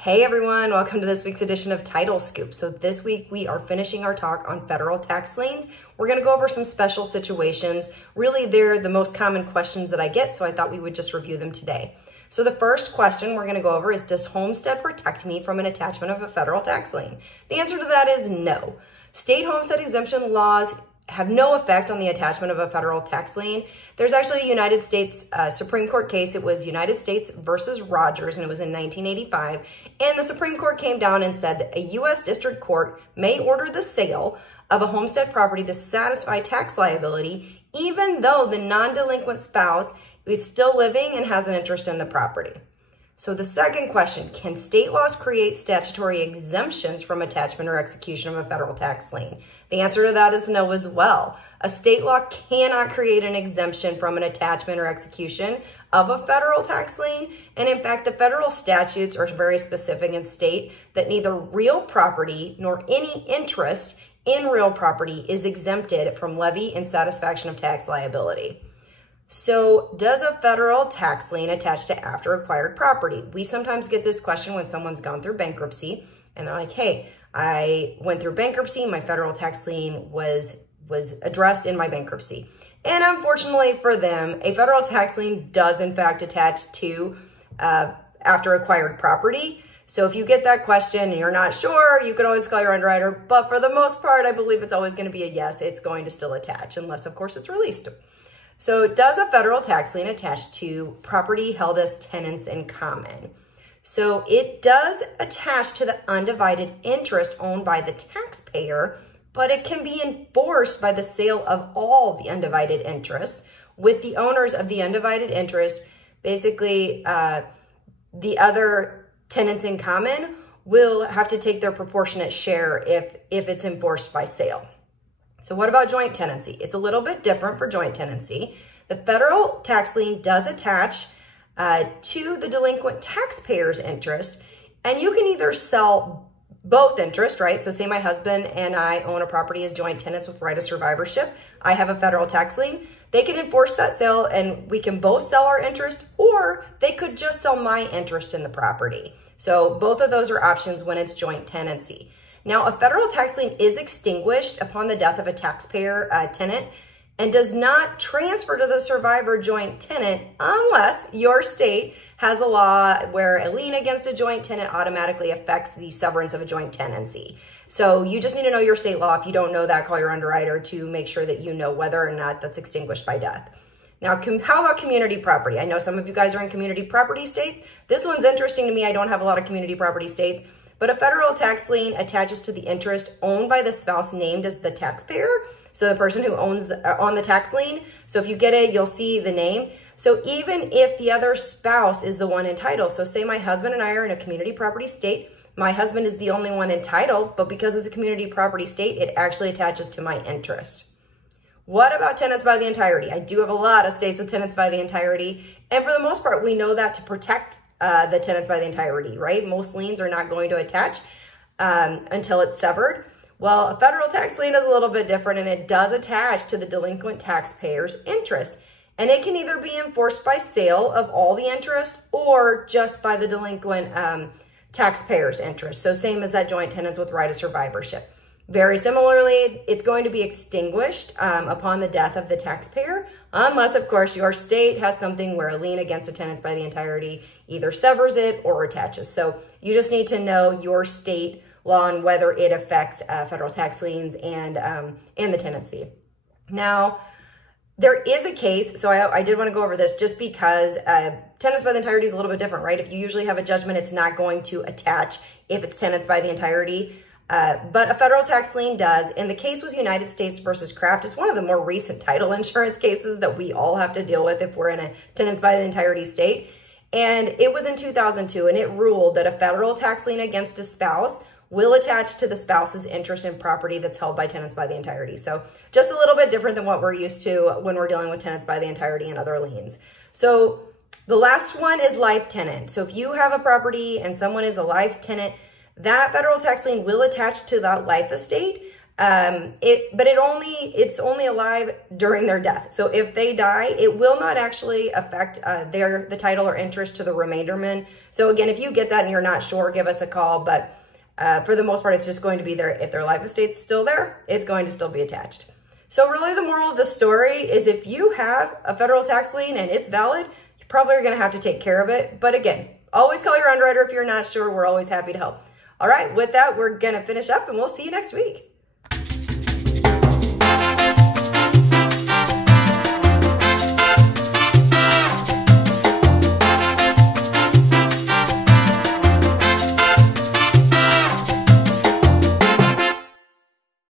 Hey everyone, welcome to this week's edition of Title Scoop. So this week we are finishing our talk on federal tax liens. We're going to go over some special situations. Really, they're the most common questions that I get, so I thought we would just review them today. So the first question we're going to go over is, does homestead protect me from an attachment of a federal tax lien? The answer to that is no. State homestead exemption laws have no effect on the attachment of a federal tax lien. There's actually a United States Supreme Court case. It was United States versus Rogers, and it was in 1985. And the Supreme Court came down and said that a U.S. District Court may order the sale of a homestead property to satisfy tax liability, even though the non-delinquent spouse is still living and has an interest in the property. So the second question, can state laws create statutory exemptions from attachment or execution of a federal tax lien? The answer to that is no as well. A state law cannot create an exemption from an attachment or execution of a federal tax lien. And in fact, the federal statutes are very specific and state that neither real property nor any interest in real property is exempted from levy and satisfaction of tax liability. So does a federal tax lien attach to after acquired property? We sometimes get this question when someone's gone through bankruptcy and they're like, hey, I went through bankruptcy, my federal tax lien was addressed in my bankruptcy. And unfortunately for them, a federal tax lien does in fact attach to after acquired property. So if you get that question and you're not sure, you can always call your underwriter. But for the most part, I believe it's always going to be a yes, it's going to still attach unless of course it's released. So does a federal tax lien attach to property held as tenants in common? So it does attach to the undivided interest owned by the taxpayer, but it can be enforced by the sale of all the undivided interest, with the owners of the undivided interest, basically the other tenants in common, will have to take their proportionate share if it's enforced by sale. So what about joint tenancy? It's a little bit different for joint tenancy. The federal tax lien does attach to the delinquent taxpayer's interest, and you can either sell both interest, right? So say my husband and I own a property as joint tenants with right of survivorship. I have a federal tax lien. They can enforce that sale and we can both sell our interest, or they could just sell my interest in the property. So both of those are options when it's joint tenancy. Now, a federal tax lien is extinguished upon the death of a taxpayer tenant and does not transfer to the survivor joint tenant unless your state has a law where a lien against a joint tenant automatically affects the severance of a joint tenancy. So you just need to know your state law. If you don't know that, call your underwriter to make sure that you know whether or not that's extinguished by death. Now, how about community property? I know some of you guys are in community property states. This one's interesting to me. I don't have a lot of community property states. But a federal tax lien attaches to the interest owned by the spouse named as the taxpayer. So the person who owns on the tax lien. So if you get it, you'll see the name. So even if the other spouse is the one entitled, so say my husband and I are in a community property state, my husband is the only one entitled, but because it's a community property state, it actually attaches to my interest. What about tenants by the entirety? I do have a lot of states with tenants by the entirety. And for the most part, we know that to protect the tenants by the entirety, right? Most liens are not going to attach until it's severed. Well, a federal tax lien is a little bit different, and it does attach to the delinquent taxpayer's interest. And it can either be enforced by sale of all the interest or just by the delinquent taxpayer's interest. So same as that joint tenants with right of survivorship. Very similarly, it's going to be extinguished upon the death of the taxpayer, unless, of course, your state has something where a lien against the tenants by the entirety either severs it or attaches. So you just need to know your state law and whether it affects federal tax liens and the tenancy. Now, there is a case, so I did want to go over this just because tenants by the entirety is a little bit different, right? If you usually have a judgment, it's not going to attach if it's tenants by the entirety. But a federal tax lien does, and the case was United States versus Kraft. It's one of the more recent title insurance cases that we all have to deal with if we're in a tenants by the entirety state. And it was in 2002, and it ruled that a federal tax lien against a spouse will attach to the spouse's interest in property that's held by tenants by the entirety. So just a little bit different than what we're used to when we're dealing with tenants by the entirety and other liens. So the last one is life tenant. So if you have a property and someone is a life tenant, that federal tax lien will attach to that life estate It's only alive during their death. So if they die, it will not actually affect the title or interest to the remaindermen. So again, if you get that and you're not sure, give us a call. But for the most part, it's just going to be there. If their life estate's still there, it's going to still be attached. So really the moral of the story is if you have a federal tax lien and it's valid, you probably are going to have to take care of it. But again, always call your underwriter if you're not sure. We're always happy to help. All right, with that, we're going to finish up and we'll see you next week.